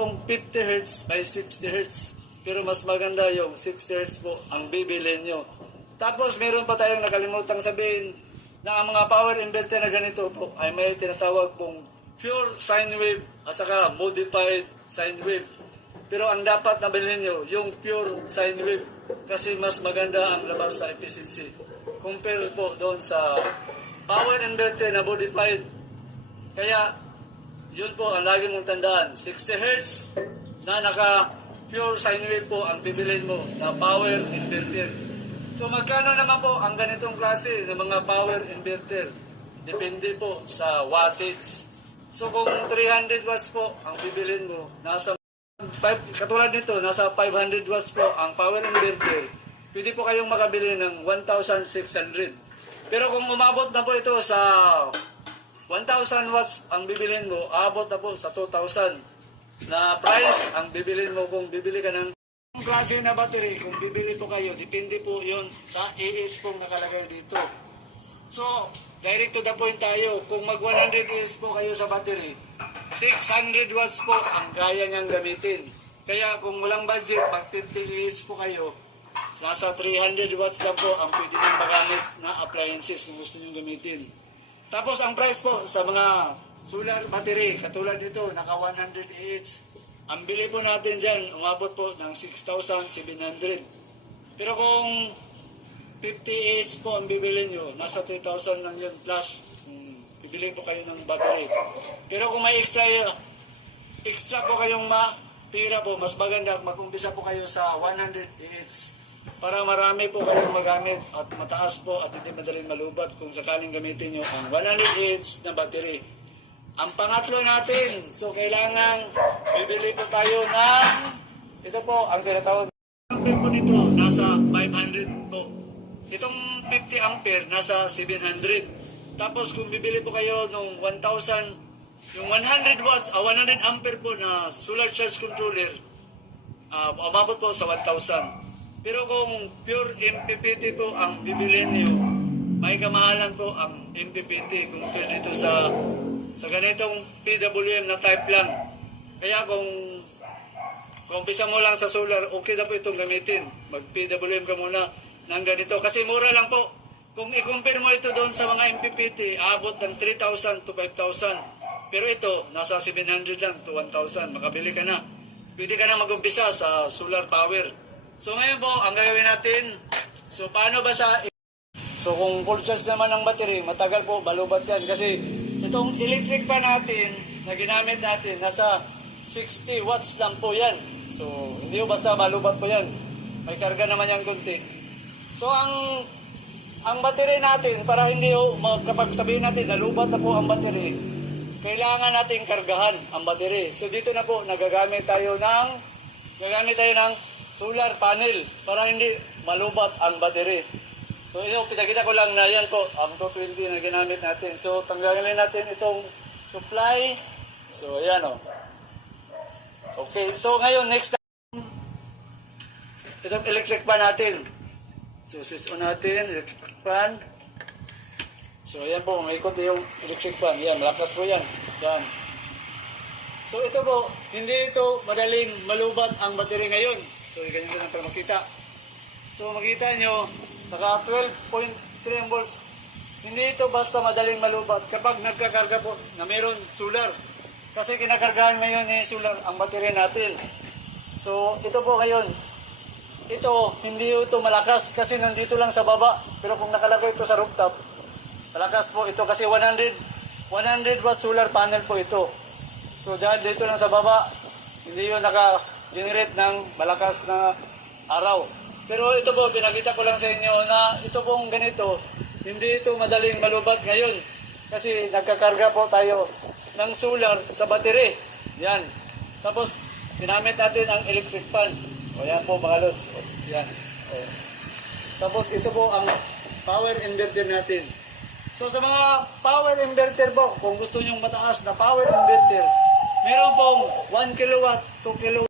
Yung 50 Hz by 60 Hz. Pero mas maganda yung 60 Hz po ang bibilin nyo. Tapos meron pa tayong nakalimutang sabihin na ang mga power inverter na ganito po ay may tinatawag pong pure sine wave at saka modified sine wave. Pero ang dapat na bilhin nyo, yung pure sine wave kasi mas maganda ang labas sa efficiency. Compare po doon sa power inverter na modified. Kaya yun po ang lagi mong tandaan. 60 Hz na naka pure sine wave po ang bibilin mo na power inverter. So magkano naman po ang ganitong klase ng mga power inverter? Depende po sa wattage. So kung 300 watts po ang bibilin mo, nasa five, katulad nito, nasa 500 watts po ang power inverter. Pwede po kayong makabili ng 1,600. Pero kung umabot na po ito sa 1,000 watts ang bibilin mo, abot na po sa 2,000 na price ang bibilin mo kung bibili ka ng ang klase na battery, kung bibili po kayo, depende po yon sa AH pong nakalagay dito. So, direct to the point tayo. Kung mag 100 watts po kayo sa battery, 600 watts po ang kaya niyang gamitin. Kaya kung walang budget, pag 50 watts po kayo, nasa 300 watts lang po ang pwede niyong magamit na appliances kung gusto niyong gamitin. Tapos ang price po sa mga solar battery, katulad nito, naka 100 AH, ang bili po natin dyan, umabot po ng 6,700. Pero kung 50 po ang bibili nyo, nasa 3,000 lang yun plus hmm, bibili po kayo ng battery. Pero kung may extra extra po kayong ma pira po, mas maganda mag-umpisa po kayo sa 100 each para marami po kayong magamit at mataas po at hindi madaling malubat kung sakaling gamitin nyo ang 100 each na battery. Ang pangatlo natin, so kailangan bibili po tayo ng ito po ang tinatawag ampere po nito nasa 500 po. Itong 50 ampere nasa 700. Tapos kung bibili po kayo ng 1,000 yung 100 watts, ah, 100 ampere po na solar charge controller, ah umabot po sa 1,000. Pero kung pure MPPT po ang bibilin niyo, may kamahalan po ang MPPT compared dito sa sa ganitong PWM na type lang. Kaya kung kung umpisa mo lang sa solar, okay na po itong gamitin. Mag-PWM ka muna ng ganito. Kasi mura lang po. Kung i-compare mo ito doon sa mga MPPT, aabot ng 3,000 to 5,000. Pero ito, nasa 700 lang to 1,000. Makabili ka na. Pwede ka na mag-umpisa sa solar power. So ngayon po, ang gagawin natin, so paano ba sa So kung full charge naman ng battery, matagal po balubat yan kasi itong electric pa natin na ginamit natin, nasa 60 watts lang po yan. So hindi po basta malubat po yan. May karga naman yan kunti. So ang ang battery natin, para hindi ho, kapag natin nalubat na po ang battery, kailangan nating kargahan ang battery. So dito na po, nagagamit tayo ng gagamit tayo ng solar panel para hindi malubat ang battery. So ito, pinakita ko lang na yan po, ang 220 na ginamit natin. So tanggalin natin itong supply. So ayan o. Okay, so ngayon next time, itong electric fan natin. So switch on natin, electric fan. So ayan po, may ikot yung electric fan. Yan, malakas po yan. Yan. So ito po, hindi ito madaling malubat ang battery ngayon. So ganyan lang para makita. So makita nyo, naka 12.3 volts. Hindi ito basta madaling malubat kapag nagkakarga po na mayroon solar. Kasi kinakargahan ngayon ni solar ang baterya natin. So ito po ngayon. Ito, hindi ito malakas kasi nandito lang sa baba. Pero kung nakalagay ito sa rooftop, malakas po ito kasi 100, 100 watt solar panel po ito. So dahil dito lang sa baba, hindi yun naka-generate ng malakas na araw. Pero ito po, pinakita ko lang sa inyo na ito pong ganito, hindi ito madaling malubat ngayon. Kasi nagkakarga po tayo ng solar sa battery. Yan. Tapos, pinamit natin ang electric fan. O yan po mga. O, yan. O. Tapos, ito po ang power inverter natin. So sa mga power inverter po, kung gusto nyong mataas na power inverter, meron pong 1 kilowatt, 2 kilowatt,